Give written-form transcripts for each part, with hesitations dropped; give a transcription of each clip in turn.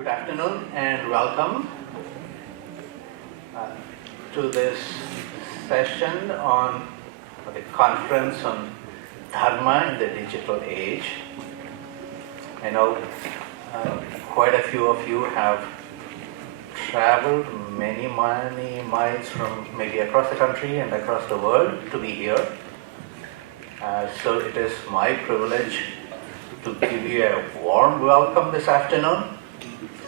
Good afternoon and welcome to this session on the conference on Dharma in the digital age. I know quite a few of you have traveled many miles from maybe across the country and across the world to be here. So it is my privilege to give you a warm welcome this afternoon.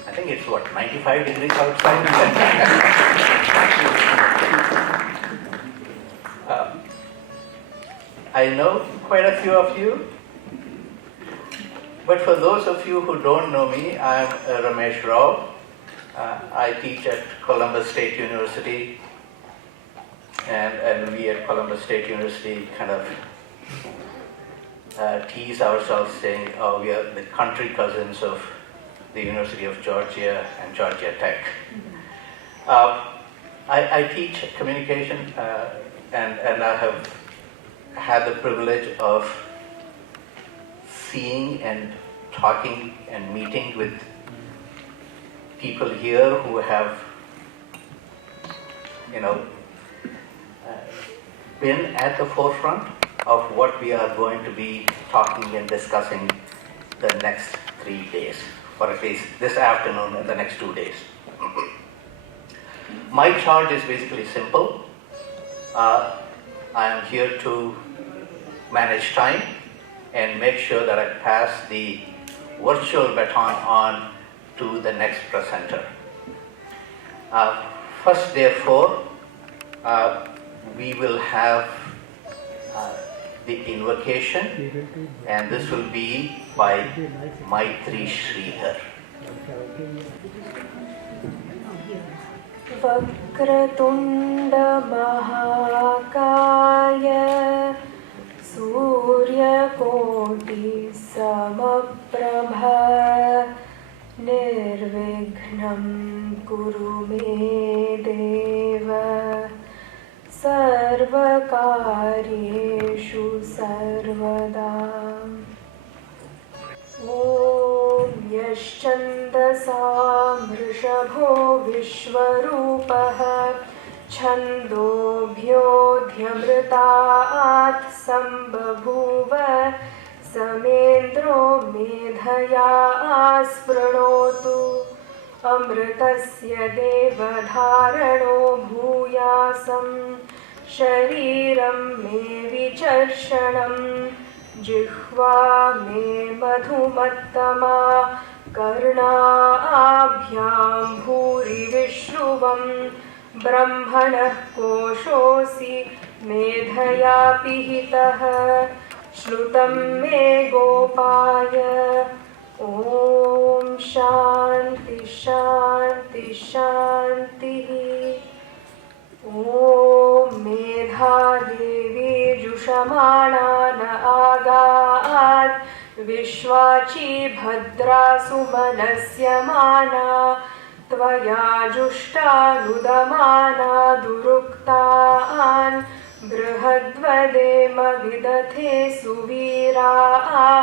I think it's 95 degrees outside. I know quite a few of you, but for those of you who don't know me, I'm Ramesh Rao. I teach at Columbus State University, and we at Columbus State University kind of tease ourselves saying, oh, we are the country cousins of the University of Georgia and Georgia Tech. I teach communication and I have had the privilege of seeing and talking and meeting with people here who have, been at the forefront of what we are going to be talking and discussing the next 3 days, or at least this afternoon and the next 2 days. My charge is basically simple. I am here to manage time and make sure that I pass the virtual baton on to the next presenter. First, therefore, we will have the invocation, and this will be by Maitri Sridhar. Vakratunda Mahakaya Surya Koti Samaprabha Nirvignam Kuru Me Deva Sarvakaryeshu Sarvada. Om Yaschandasam Vrishabho Vishwarupaha Chandobhyodhyamritaat Sambabhuva Samendro Medhaya Aspranotu Amritasya Devadharano Bhuyasam Shariram Me Vicharshanam Jihva Me Madhumattama Karnabhyam Bhuri Vishruvam Brahmanah Koshosi Medhaya Pihitah Shrutam Me Gopaya. Om Shanti Shanti Shanti. Om Medha Devi Jushamana Na Agat Vishwachi Bhadra Sumanasya Mana Tvaya Jushta Nudamana Duruktaan Brihadvadema Vidathe Suviraha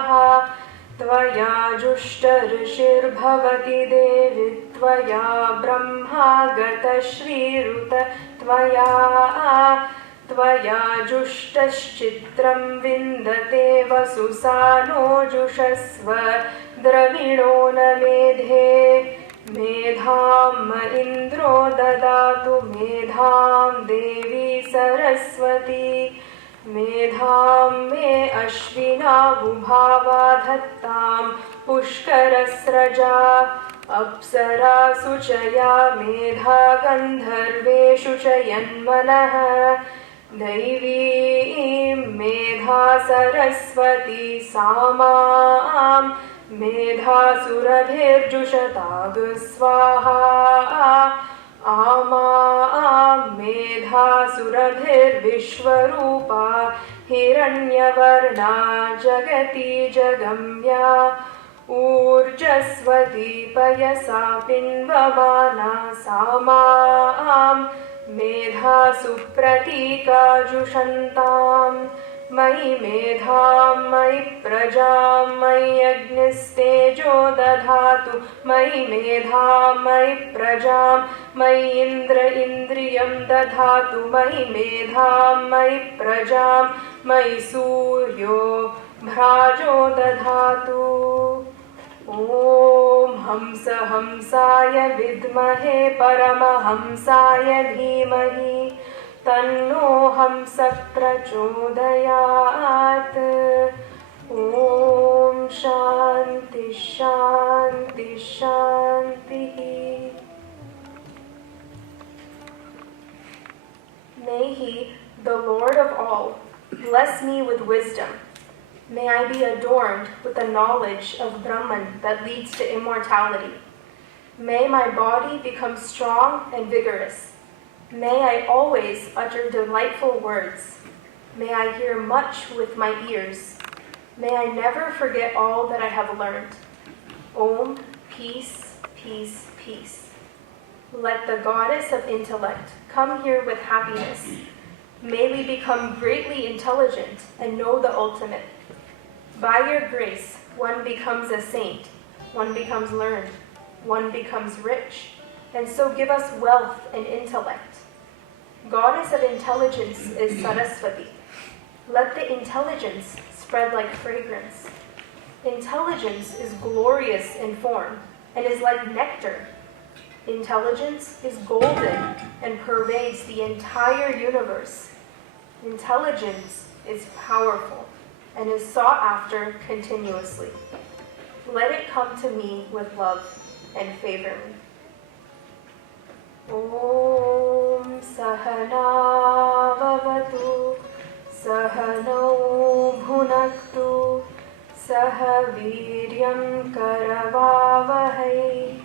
Tvaya Jushta Rishir Bhavati Devi Tvaya Brahma Gata Shriruta Tvaya Jushtaschitram Vindate Vasusano Jushasva Dravino Namedhe Medham Indro Dadatu Medham Devi Saraswati Medham Me Ashvina Vubhava Dhattam Pushkarasraja Apsara Suchaya Medha Gandharveshu Chayanmanah Daivi Medha Saraswati Samam Medha Surabhir Jushatag Swaha Ama Medha Surabhir Vishwarupa Hiranyavarna Jagati Jagamya Urjasvati Payasa Pinvamana Samam Medha Supratika Jushantam मयि मेधां मयि प्रजां मयि अग्निस्तेजो दधातु मयि मेधां मयि प्रजां मयि इन्द्र इन्द्रियं दधातु मयि मेधां मयि प्रजां मयि सूर्यो भ्राजो दधातु ॐ हंस हंसाय विद्महे परमहंसाय धीमहि तन्नो हंसः प्रचोदयात् ॐ शान्ति शान्ति शान्तिः May He, the Lord of all, bless me with wisdom. May I be adorned with the knowledge of Brahman that leads to immortality. May my body become strong and vigorous. May I always utter delightful words. May I hear much with my ears. May I never forget all that I have learned. Om, peace, peace, peace. Let the goddess of intellect come here with happiness. May we become greatly intelligent and know the ultimate. By your grace, one becomes a saint, one becomes learned, one becomes rich, and so give us wealth and intellect. Goddess of intelligence is Saraswati. Let the intelligence spread like fragrance. Intelligence is glorious in form and is like nectar. Intelligence is golden and pervades the entire universe. Intelligence is powerful and is sought after continuously. Let it come to me with love and favor me. Om Sahana Vavatu Sahano Bhunaktu Saha Viryam Karavavahai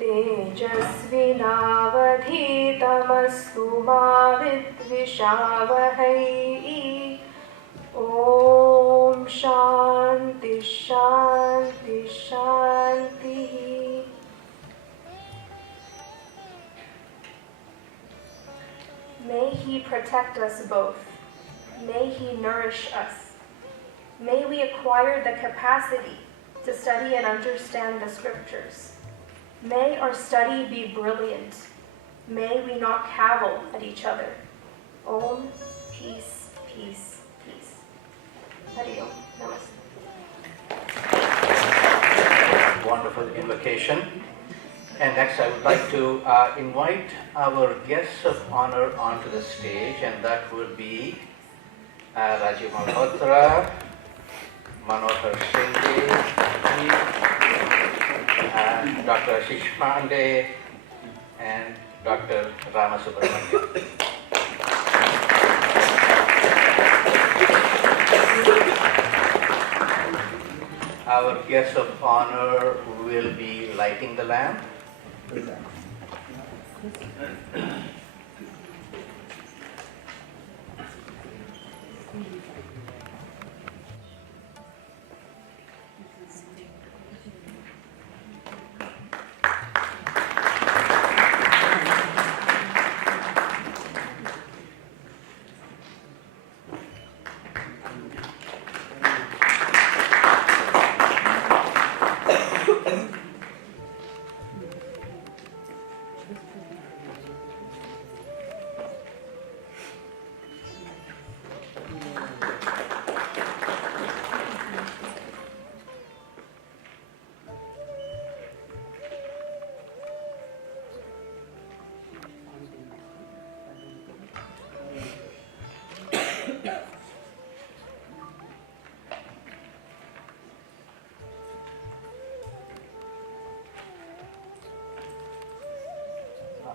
Tejasvinavadhitamastu ma vidvishavahai Om Shanti Shanti Shanti. May He protect us both. May He nourish us. May we acquire the capacity to study and understand the scriptures. May our study be brilliant. May we not cavil at each other. Om, peace, peace, peace. Hari Om. Namaste. Wonderful invocation. And next I would like to invite our guests of honor onto the stage, and that would be Rajiv Malhotra, Manohar Shinde, Dr. Ashish Pandey, and Dr. Ramasubramanian. Our guests of honor will be lighting the lamp.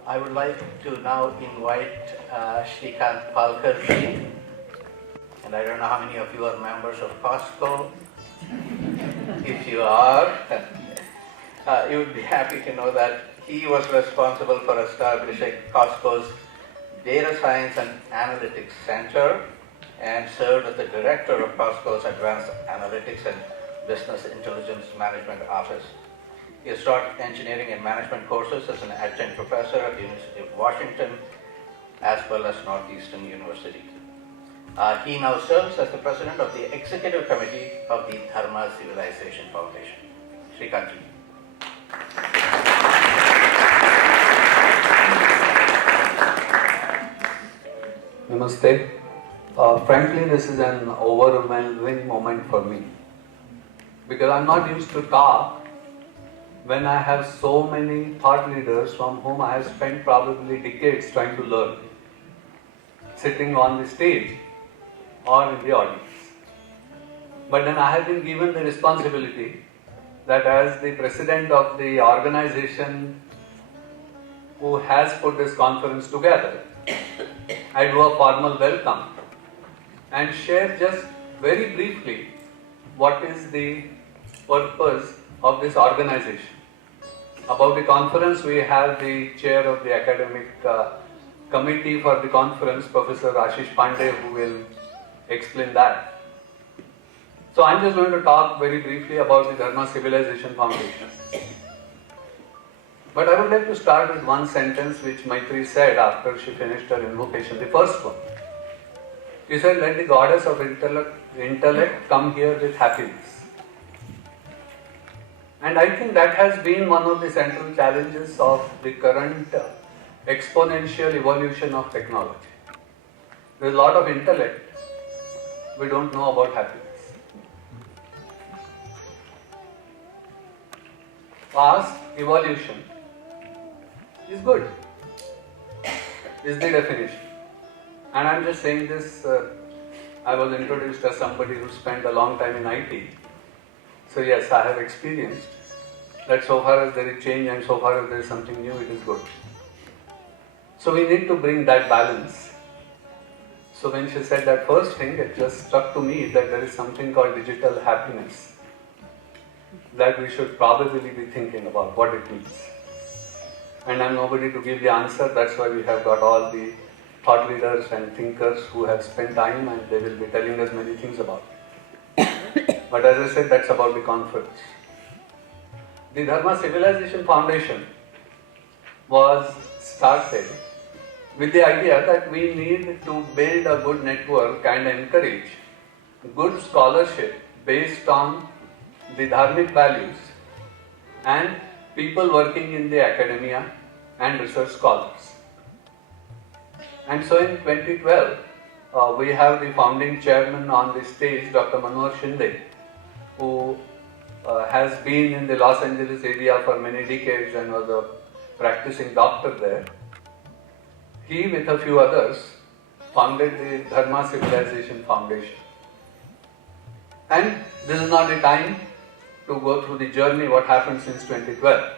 I would like to now invite Shrikant Palkarji, and I don't know how many of you are members of Costco. If you are, you would be happy to know that he was responsible for establishing Costco's Data Science and Analytics Center and served as the director of Costco's Advanced Analytics and Business Intelligence Management Office. He has taught engineering and management courses as an adjunct professor at the University of Washington as well as Northeastern University. He now serves as the president of the executive committee of the Dharma Civilization Foundation. Srikanji. Namaste. Frankly, this is an overwhelming moment for me because I'm not used to talk when I have so many thought leaders from whom I have spent probably decades trying to learn, sitting on the stage or in the audience. But then I have been given the responsibility that as the president of the organization who has put this conference together, I do a formal welcome and share just very briefly what is the purpose of this organization. About the conference, we have the chair of the academic committee for the conference, Professor Ashish Pandey, who will explain that. So I'm just going to talk very briefly about the Dharma Civilization Foundation. But I would like to start with one sentence which Maitri said after she finished her invocation, the first one. She said, "Let the goddess of intellect come here with happiness." And I think that has been one of the central challenges of the current exponential evolution of technology. There's a lot of intellect, we don't know about happiness. Past evolution is good, is the definition. And I'm just saying this, I was introduced as somebody who spent a long time in IT. So yes, I have experienced that so far as there is change and so far as there is something new, it is good. So we need to bring that balance. So when she said that first thing, it just struck to me that there is something called digital happiness that we should probably be thinking about what it means. And I'm nobody to give the answer, that's why we have got all the thought leaders and thinkers who have spent time and they will be telling us many things about it. But as I said, that's about the conference. The Dharma Civilization Foundation was started with the idea that we need to build a good network and encourage good scholarship based on the dharmic values and people working in the academia and research scholars. And so in 2012, we have the founding chairman on the stage, Dr. Manohar Shinde, who has been in the Los Angeles area for many decades and was a practicing doctor there. He, with a few others, founded the Dharma Civilization Foundation. And this is not the time to go through the journey, what happened since 2012.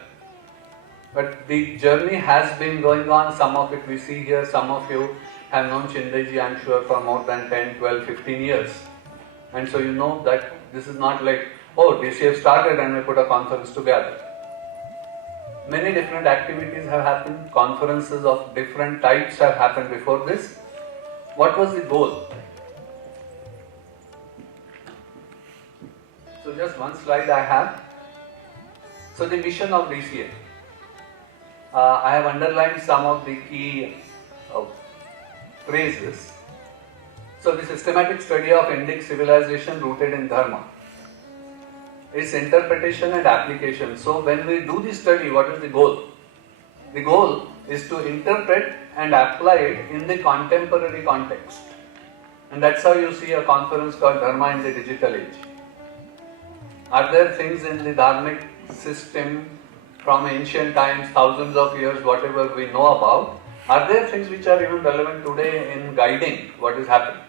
But the journey has been going on, some of it we see here, some of you have known Shindeji, I'm sure, for more than 10, 12, 15 years. And so you know that this is not like, oh, DCF started and we put a conference together. Many different activities have happened, conferences of different types have happened before this. What was the goal? So just one slide I have. So the mission of DCF. I have underlined some of the key phrases. So the systematic study of Indic civilization rooted in Dharma. Its interpretation and application. So when we do the study, what is the goal? The goal is to interpret and apply it in the contemporary context. And that's how you see a conference called Dharma in the Digital Age. Are there things in the dharmic system from ancient times, thousands of years, whatever we know about? Are there things which are even relevant today in guiding what is happening?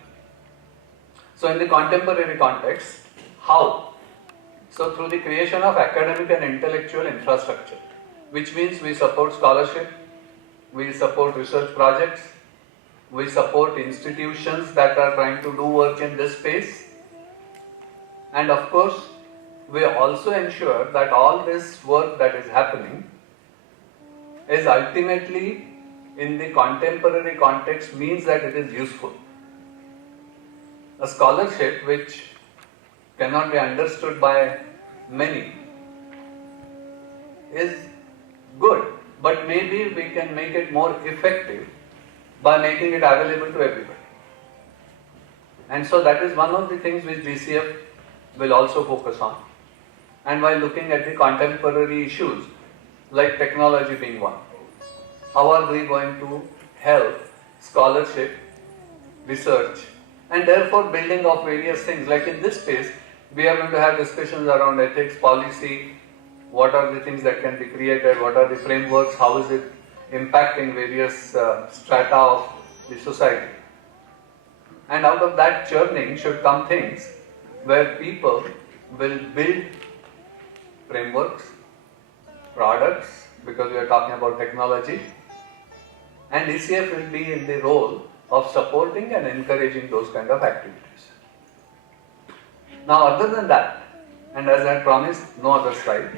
So in the contemporary context, how? So through the creation of academic and intellectual infrastructure, which means we support scholarship, we support research projects, we support institutions that are trying to do work in this space, and of course, we also ensure that all this work that is happening is ultimately in the contemporary context means that it is useful. A scholarship which cannot be understood by many is good, but maybe we can make it more effective by making it available to everybody. And so that is one of the things which DCF will also focus on. And while looking at the contemporary issues, like technology being one, how are we going to help scholarship, research, and therefore building of various things. Like in this space, we are going to have discussions around ethics, policy, what are the things that can be created, what are the frameworks, how is it impacting various strata of the society. And out of that churning should come things where people will build frameworks, products, because we are talking about technology, and DCF will be in the role of supporting and encouraging those kind of activities. Now, other than that, and as I promised, no other slide.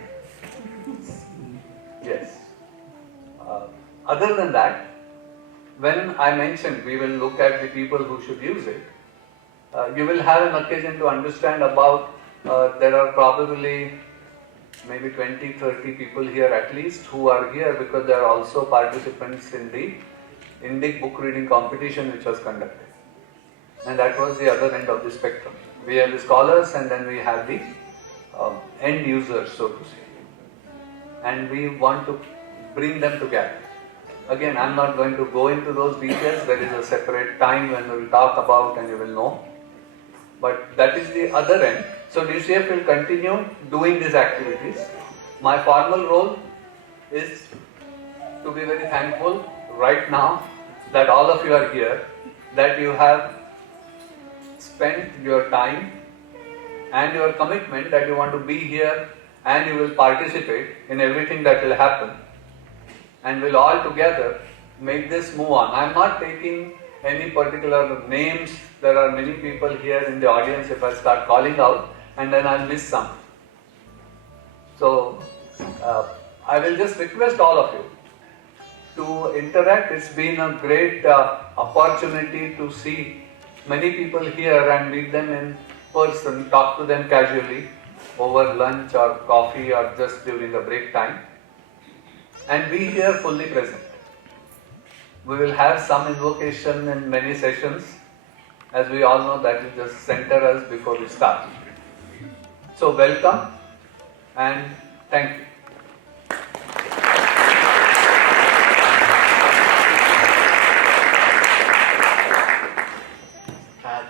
Yes. Other than that, when I mentioned we will look at the people who should use it, you will have an occasion to understand about there are probably maybe 20-30 people here at least who are here because they are also participants in the Indic book reading competition which was conducted. And that was the other end of the spectrum. We have the scholars and then we have the end users, so to say. And we want to bring them together. Again, I'm not going to go into those details. There is a separate time when we will talk about and you will know. But that is the other end. So DCF will continue doing these activities. My formal role is to be very thankful right now that all of you are here, that you have spent your time and your commitment that you want to be here and you will participate in everything that will happen, and will all together make this move on. I am not taking any particular names. There are many people here in the audience. If I start calling out and then I'll miss some. So I will just request all of you to interact. It's been a great opportunity to see many people here and meet them in person, talk to them casually over lunch or coffee or just during the break time, and be here fully present. We will have some invocation in many sessions. As we all know, that will just center us before we start. So welcome and thank you.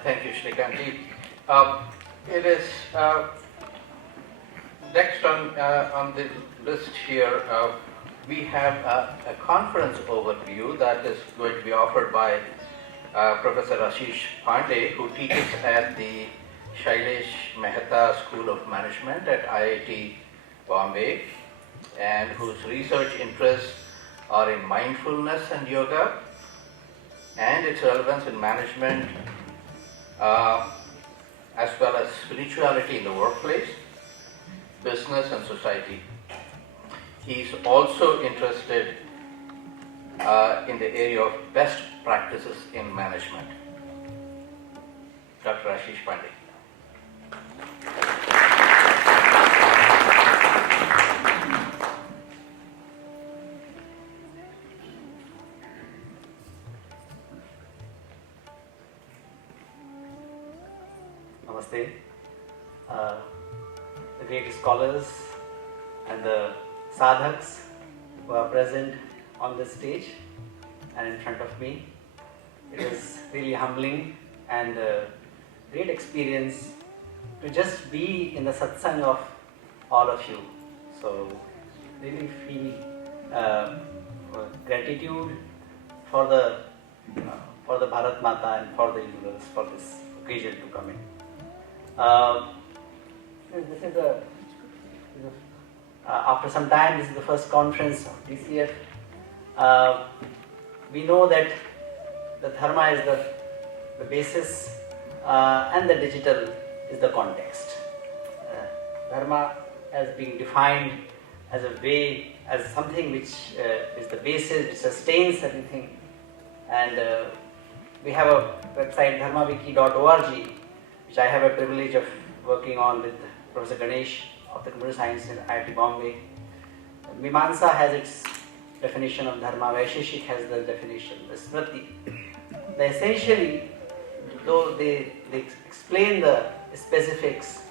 Thank you, Srikanti. It is next on the list here. We have a conference overview that is going to be offered by Professor Ashish Pandey, who teaches at the Shailesh Mehta School of Management at IIT Bombay, and whose research interests are in mindfulness and yoga and its relevance in management, as well as spirituality in the workplace, business and society. He is also interested in the area of best practices in management. Dr. Ashish Pandey. Namaste. The great scholars and the sadhaks who are present on this stage and in front of me. It is really humbling and a great experience to just be in the satsang of all of you. So really feel gratitude for the Bharat Mata and for the universe for this occasion to come in. This is after some time, this is the first conference of DCF. We know that the dharma is the basis and the digital is the context. Dharma has been defined as a way, as something which is the basis, which sustains everything. And we have a website, dharmawiki.org, which I have a privilege of working on with Professor Ganesh of the Computer Science in IIT Bombay. Mimamsa has its definition of dharma, Vaisheshik has the definition, the smriti. Essentially, though they explain the specifics,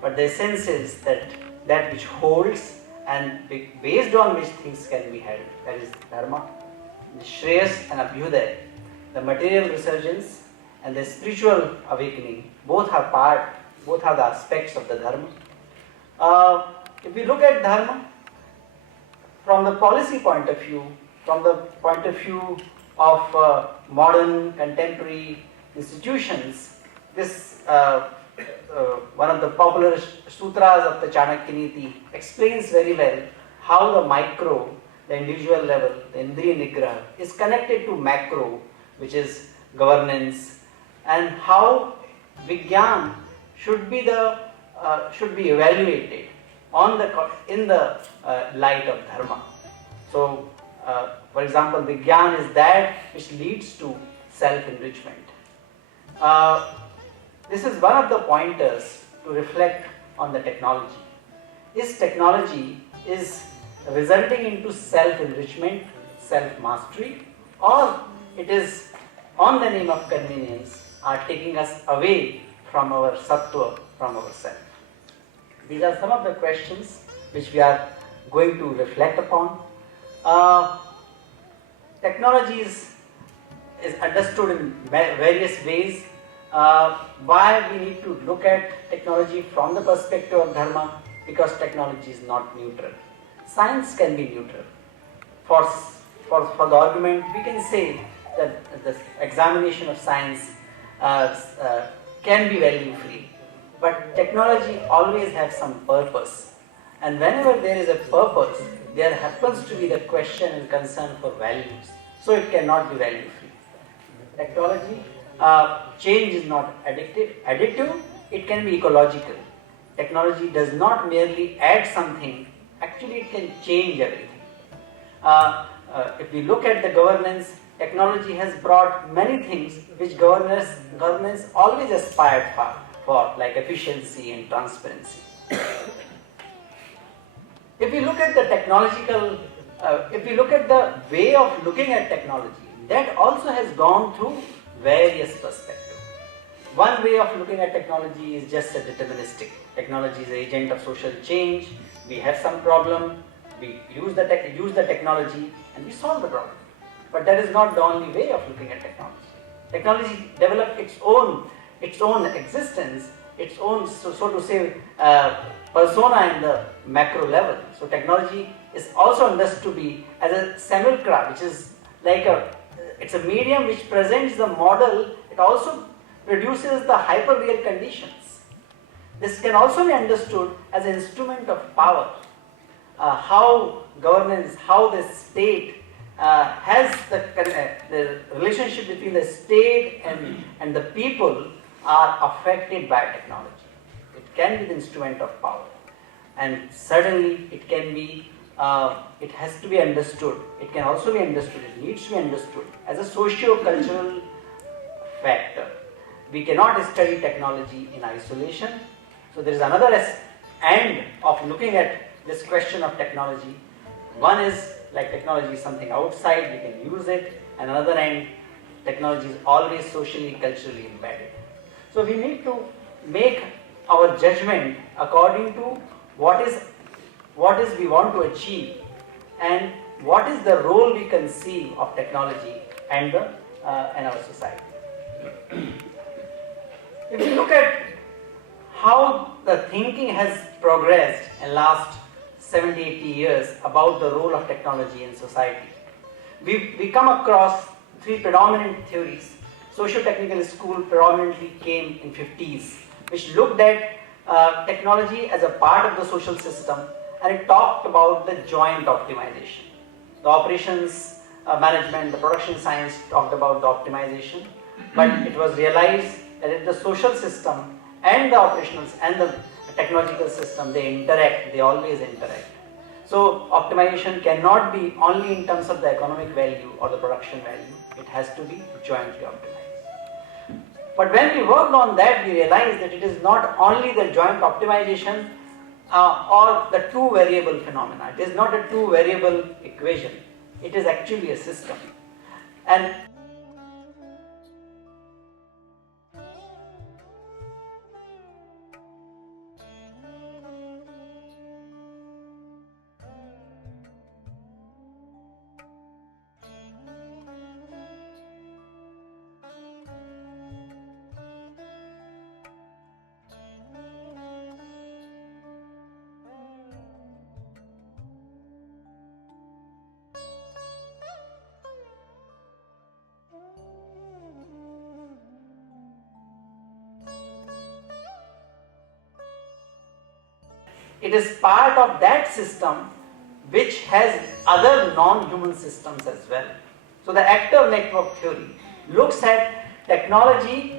but the essence is that which holds and based on which things can be held. That is dharma, the shreyas and abhyuday, the material resurgence and the spiritual awakening. Both are the aspects of the dharma. If we look at dharma from the policy point of view, from the point of view of modern contemporary institutions, this one of the popular sutras of the Chanakya Niti explains very well how the micro, the individual level, the Indriya Nigraha is connected to macro, which is governance, and how Vigyan should be evaluated in the light of dharma. So, for example, Vigyan is that which leads to self-enrichment. This is one of the pointers to reflect on the technology. Is technology is resulting into self-enrichment, self-mastery, or it is on the name of convenience are taking us away from our sattva, from our self. These are some of the questions which we are going to reflect upon. Technology is understood in various ways. Why we need to look at technology from the perspective of dharma? Because technology is not neutral. Science can be neutral. For the argument, we can say that the examination of science can be value free, but technology always has some purpose, and whenever there is a purpose, there happens to be the question and concern for values, so it cannot be value free. Technology change is not additive, it can be ecological. Technology does not merely add something, actually it can change everything. If we look at the governance, technology has brought many things which governance always aspired for, like efficiency and transparency. If we look at the technological, if we look at the way of looking at technology, that also has gone through various perspectives. One way of looking at technology is just a deterministic. Technology is an agent of social change. We have some problem, we use the technology and we solve the problem. But that is not the only way of looking at technology. Technology developed its own existence, its own, so to say, persona in the macro level. So technology is also understood to be as a simulacra, which is like it's a medium which presents the model. It also produces the hyper-real conditions. This can also be understood as an instrument of power. How governance, how the state has the relationship between the state and the people are affected by technology. It can be the instrument of power, and certainly it can be. It has to be understood. It can also be understood. It needs to be understood as a socio-cultural factor. We cannot study technology in isolation. So there is another end of looking at this question of technology. One is like technology is something outside, we can use it, and another end, technology is always socially, culturally embedded. So we need to make our judgment according to what is we want to achieve and what is the role we conceive of technology and our society. If you look at how the thinking has progressed in last 70, 80 years about the role of technology in society, we come across three predominant theories. Socio-technical school predominantly came in 50s, which looked at technology as a part of the social system, and it talked about the joint optimization. The operations management, the production science talked about the optimization, but it was realized that if the social system and the operationals and the technological system, they always interact. So optimization cannot be only in terms of the economic value or the production value, it has to be jointly optimized. But when we worked on that, we realized that it is not only the joint optimization or the two variable phenomena. It is not a two variable equation, it is actually a system. And it is part of that system which has other non-human systems as well. So the actor network theory looks at technology,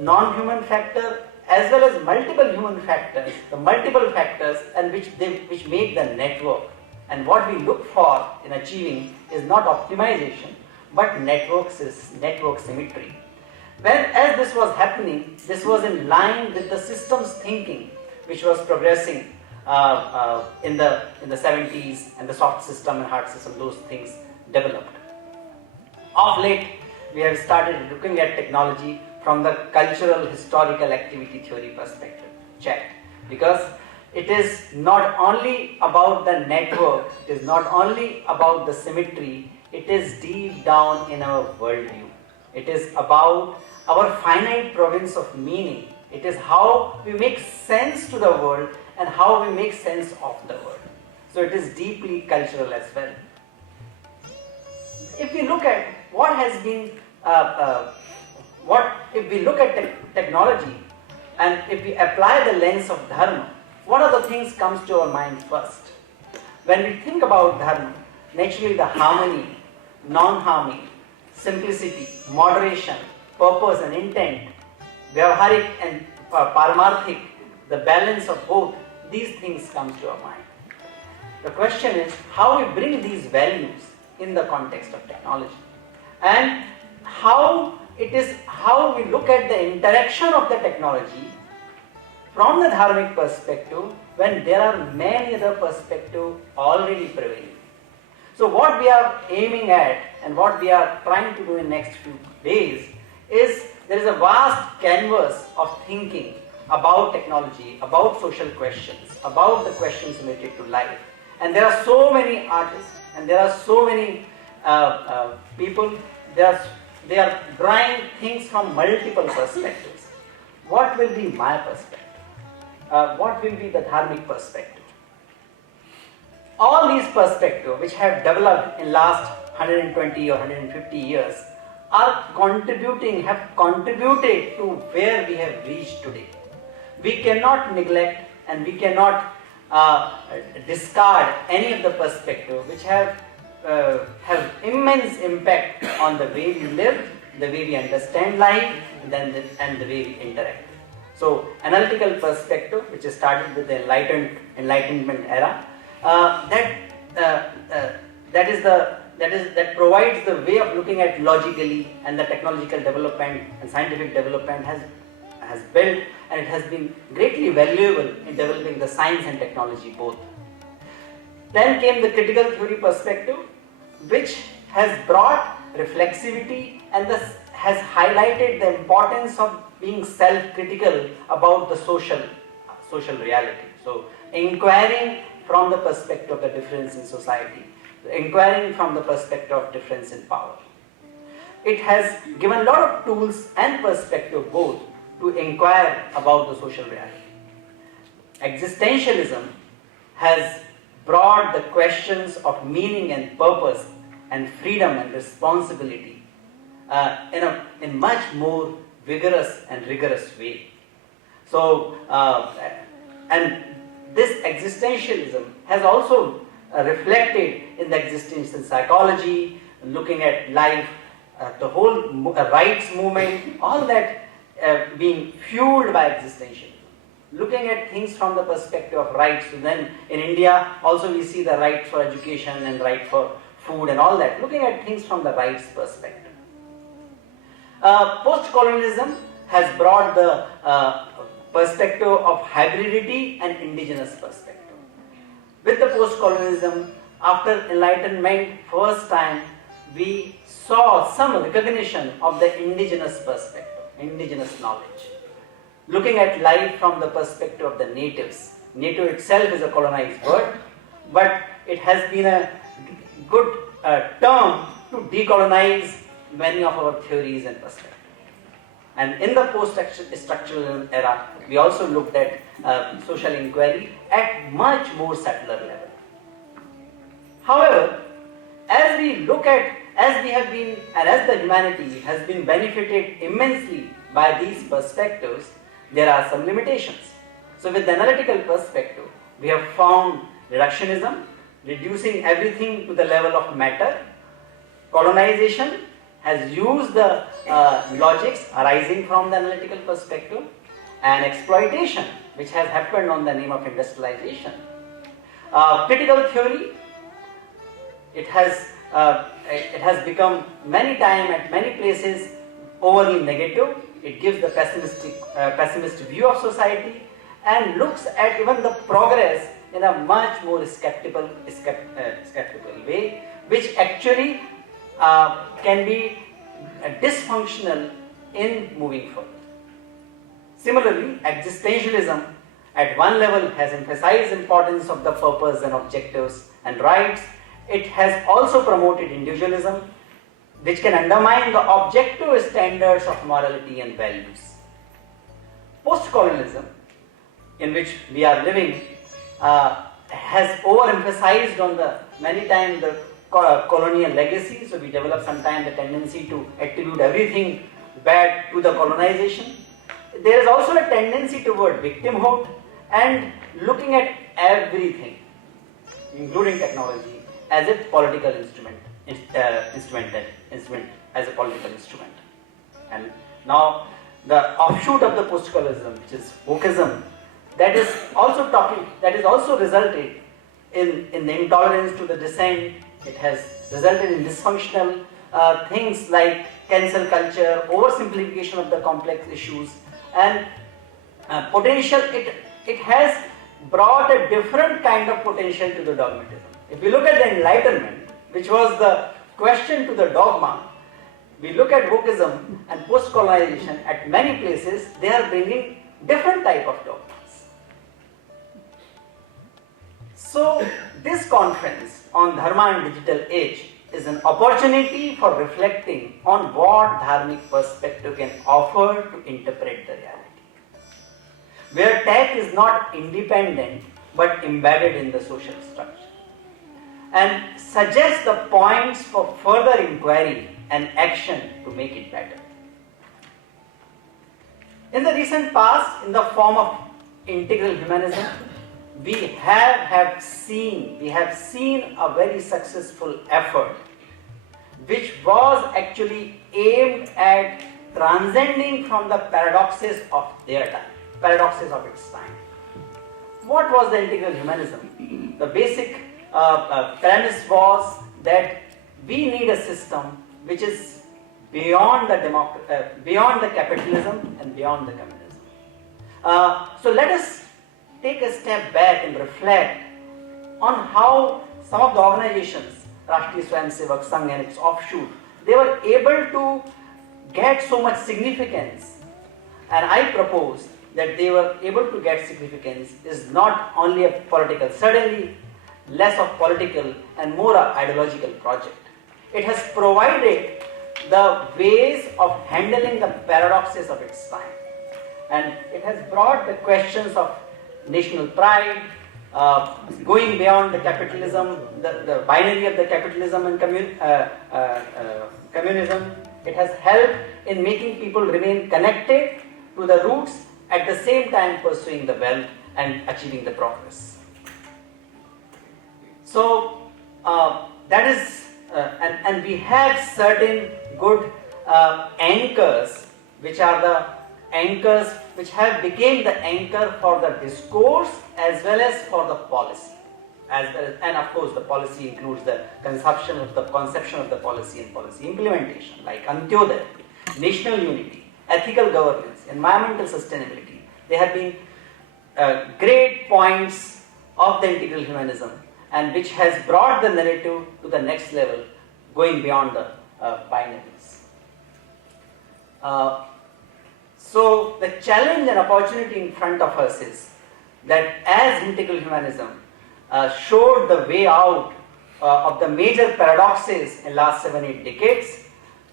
non-human factor, as well as multiple human factors, the multiple factors and which make the network. And what we look for in achieving is not optimization, but network symmetry. As this was happening, this was in line with the systems thinking which was progressing in the 70s, and the soft system and hard system, those things developed. Of late, we have started looking at technology from the cultural historical activity theory perspective. Check. Because it is not only about the network, it is not only about the symmetry, it is deep down in our worldview. It is about our finite province of meaning. It is how we make sense to the world and how we make sense of the world. So it is deeply cultural as well. If we look at what has been, if we look at technology and if we apply the lens of dharma, what are the things comes to our mind first? When we think about dharma, naturally the harmony, non-harmony, simplicity, moderation, purpose and intent, vyavaharik and paramarthik, the balance of both, these things come to our mind. The question is how we bring these values in the context of technology, and how we look at the interaction of the technology from the dharmic perspective when there are many other perspectives already prevailing. So what we are aiming at and what we are trying to do in next few days is there is a vast canvas of thinking about technology, about social questions, about the questions related to life. And there are so many artists and there are so many people, they are drawing things from multiple perspectives. What will be my perspective? What will be the dharmic perspective? All these perspectives which have developed in last 120 or 150 years have contributed to where we have reached today. We cannot neglect and we cannot discard any of the perspectives which have immense impact on the way we live, the way we understand life, and the way we interact. So, analytical perspective, which is started with the Enlightenment era, that provides the way of looking at logically, and the technological development and scientific development has built, and it has been greatly valuable in developing the science and technology both. Then came the critical theory perspective, which has brought reflexivity and has highlighted the importance of being self-critical about the social reality. So, inquiring from the perspective of the difference in society, inquiring from the perspective of difference in power. It has given a lot of tools and perspective both to inquire about the social reality. Existentialism has brought the questions of meaning and purpose and freedom and responsibility in much more vigorous and rigorous way. So, and this existentialism has also reflected in the existential psychology, looking at life, the whole rights movement, all that being fueled by existentialism. Looking at things from the perspective of rights. So then in India also we see the right for education and right for food and all that. Looking at things from the rights perspective. Post-colonialism has brought the perspective of hybridity and indigenous perspective. With the post-colonialism, after Enlightenment, first time we saw some recognition of the indigenous perspective, indigenous knowledge. Looking at life from the perspective of the natives. Native itself is a colonized word, but it has been a good term to decolonize many of our theories and perspectives. And in the post-structuralism era, we also looked at social inquiry at much more subtler level. However, as we have been, and as the humanity has been benefited immensely by these perspectives, there are some limitations. So with the analytical perspective, we have found reductionism, reducing everything to the level of matter. Colonization has used the logics arising from the analytical perspective, and exploitation, which has happened on the name of industrialization. Critical theory, it has become many times at many places overly negative. It gives the pessimistic view of society and looks at even the progress in a much more skeptical way, which actually can be dysfunctional in moving further. Similarly, existentialism at one level has emphasized importance of the purpose and objectives and rights. It has also promoted individualism, which can undermine the objective standards of morality and values. Post-colonialism, in which we are living, has overemphasized on the many times the colonial legacy. So we develop sometimes the tendency to attribute everything bad to the colonization. There is also a tendency toward victimhood and looking at everything, including technology, as a political instrument, as a political instrument. And now the offshoot of the post-colonialism, which is wokeism, that is also resulted in the intolerance to the dissent. It has resulted in dysfunctional things like cancel culture, oversimplification of the complex issues, and potential. It has brought a different kind of potential to the dogmatism. If we look at the Enlightenment, which was the question to the dogma, we look at wokeism and post-colonization at many places, they are bringing different type of dogmas. So this conference on Dharma and Digital Age is an opportunity for reflecting on what dharmic perspective can offer to interpret the reality, where tech is not independent but embedded in the social structure, and suggests the points for further inquiry and action to make it better. In the recent past, in the form of integral humanism, we have seen a very successful effort which was actually aimed at transcending from the paradoxes of their time, paradoxes of its time. What was the integral humanism? The basic premise was that we need a system which is beyond the capitalism and beyond the communism. So let us take a step back and reflect on how some of the organizations, Rashtriya Swayamsevak Sangh and its offshoot, they were able to get so much significance. And I propose that they were able to get significance is not only a political, certainly less of political and more of ideological project. It has provided the ways of handling the paradoxes of its time. And it has brought the questions of national pride, going beyond the capitalism, the binary of the capitalism and communism. It has helped in making people remain connected to the roots, at the same time pursuing the wealth and achieving the progress. So that is, and we have certain good anchors, which are the anchors which have become the anchor for the discourse as well as for the policy. And of course the policy includes the conception of the policy and policy implementation, like Antyodaya, national unity, ethical governance, environmental sustainability. They have been great points of the integral humanism, and which has brought the narrative to the next level, going beyond the binaries. So the challenge and opportunity in front of us is that as integral humanism showed the way out of the major paradoxes in last 7-8 decades,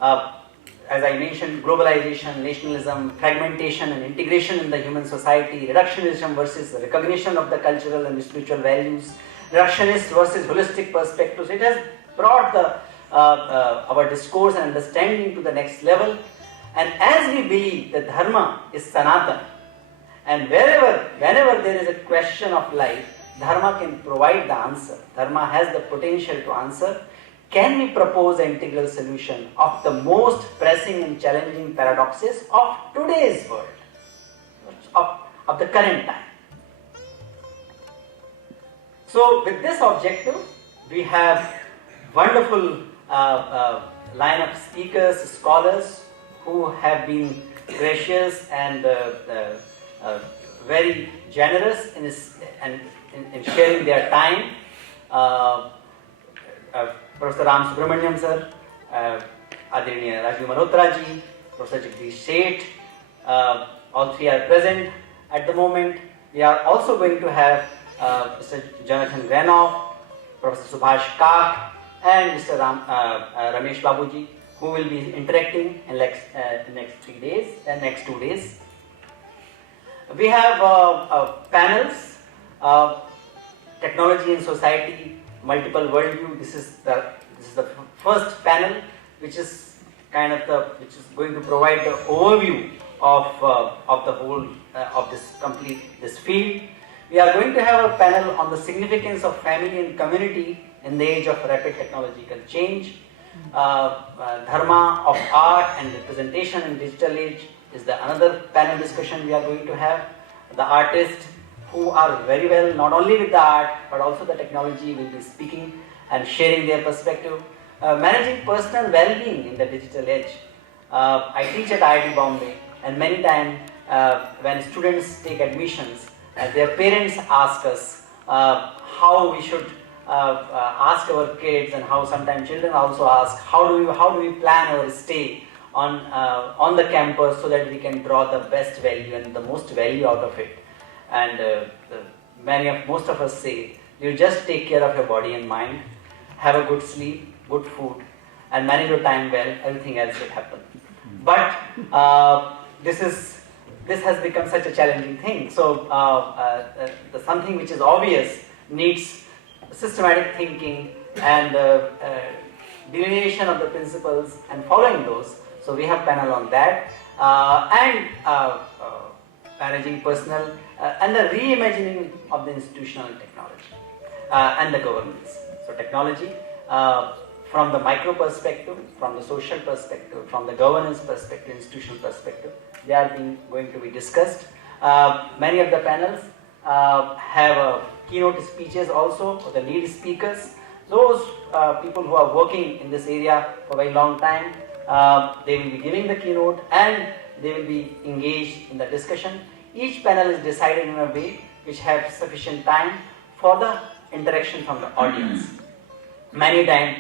as I mentioned, globalization, nationalism, fragmentation and integration in the human society, reductionism versus the recognition of the cultural and spiritual values, reductionist versus holistic perspectives. It has brought our discourse and understanding to the next level. And as we believe that dharma is sanatana, and whenever there is a question of life, Dharma can provide the answer. Dharma has the potential to answer. Can we propose an integral solution of the most pressing and challenging paradoxes of today's world, of the current time? So with this objective, we have wonderful line of speakers, scholars who have been gracious and very generous in sharing their time. Professor Ram Subramaniam sir, Adriniya Rajiv Malhotra ji, Professor Jagdish Sheth, all three are present at the moment. We are also going to have Mr. Jonathan Granoff, Professor Subhash Kak, and Mr. Ramesh Babuji, who will be interacting in next 3 days and next 2 days. We have panels, technology and society, multiple worldview. This is the first panel, which is going to provide the overview of the whole of this field. We are going to have a panel on the significance of family and community in the age of rapid technological change. Dharma of art and representation in digital age is the another panel discussion we are going to have. The artists who are very well not only with the art but also the technology will be speaking and sharing their perspective. Managing personal well-being in the digital age. I teach at IIT Bombay, and many times when students take admissions, their parents ask us how we should ask our kids, and how sometimes children also ask how do we plan our stay on the campus so that we can draw the best value and the most value out of it. And most of us say, you just take care of your body and mind, have a good sleep, good food, and manage your time well, everything else will happen. But this has become such a challenging thing. So something which is obvious needs systematic thinking and delineation of the principles and following those. So we have panel on that and managing personal and the reimagining of the institutional technology and the governance. So technology from the micro perspective, from the social perspective, from the governance perspective, institutional perspective, they are going to be discussed. Many of the panels have keynote speeches also for the lead speakers. Those people who are working in this area for a very long time, they will be giving the keynote and they will be engaged in the discussion. Each panel is decided in a way which has sufficient time for the interaction from the audience. Many times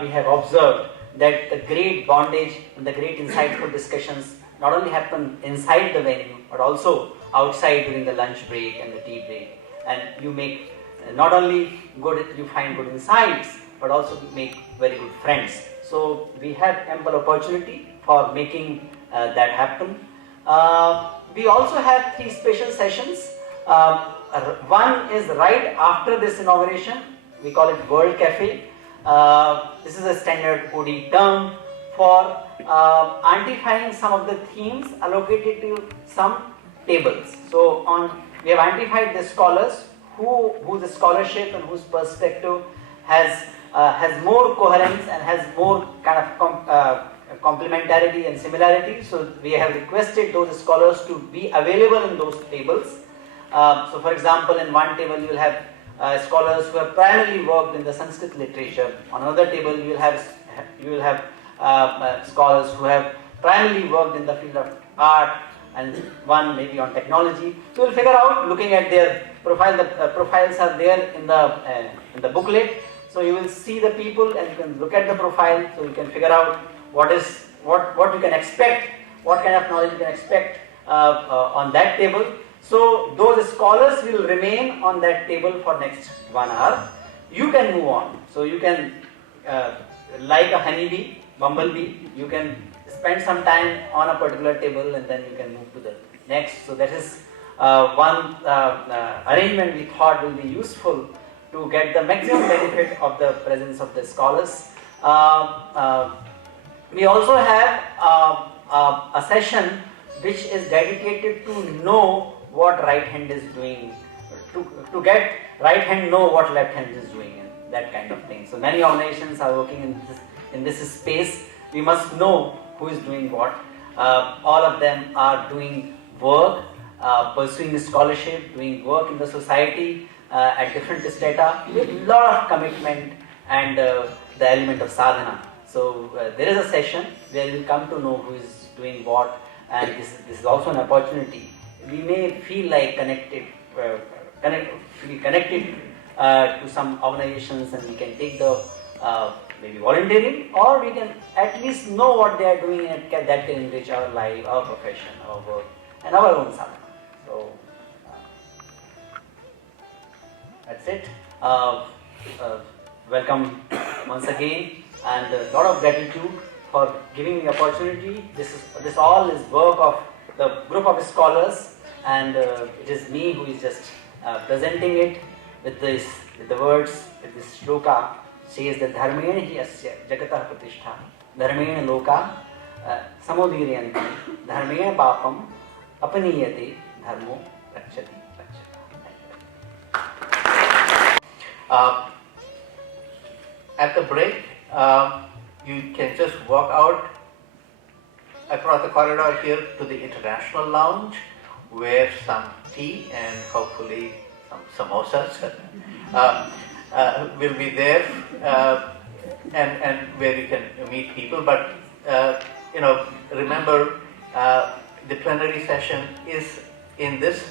we have observed that the great bondage and the great insightful discussions not only happen inside the venue but also outside during the lunch break and the tea break. And you make not only you find good insights but also make very good friends. So we have ample opportunity for making that happen. We also have 3 special sessions. One is right after this inauguration. We call it World Cafe. This is a standard OD term for identifying some of the themes allocated to some tables. So we have identified the scholars whose scholarship and whose perspective has more coherence and has more kind of complementarity and similarity. So we have requested those scholars to be available in those tables. So for example, in one table you will have scholars who have primarily worked in the Sanskrit literature. On another table you will have scholars who have primarily worked in the field of art, and one maybe on technology. So we'll figure out, looking at their profile. The profiles are there in the booklet. So you will see the people and you can look at the profile. So you can figure out what you can expect, what kind of knowledge you can expect on that table. So those scholars will remain on that table for next 1 hour. You can move on. So you can, like a honeybee, bumblebee, you can spend some time on a particular table and then you can move to the next. So that is one arrangement we thought will be useful to get the maximum benefit of the presence of the scholars. We also have a session which is dedicated to know what right hand is doing, to get right hand know what left hand is doing, and that kind of thing. So many organizations are working in this space. We must know who is doing what. All of them are doing work, pursuing scholarship, doing work in the society at different strata with a lot of commitment and the element of sadhana. So there is a session where you come to know who is doing what, and this is also an opportunity. We may feel like feel connected to some organizations, and we can take the maybe volunteering, or we can at least know what they are doing, and that can enrich our life, our profession, our work, and our own sadhana. So that's it. Welcome once again, and a lot of gratitude for giving me opportunity. This all is work of the group of scholars, and it is me who is just presenting it with the words, with this shloka. Says that dharmena hi asya jagatah pratishtha dharmena loka samodirayanti dharmena papam apaniyate dharmo rakshati rakshati. At the break, you can just walk out across the corridor here to the international lounge, where some tea and hopefully some samosas will be there, and where you can meet people. But remember, the plenary session is in this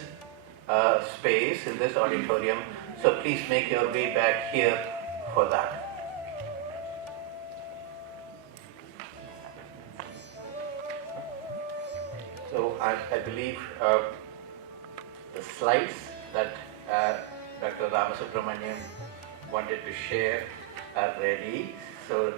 space, in this auditorium. So please make your way back here for that. So I believe the slides that Dr. Ramasubramanian wanted to share are ready. So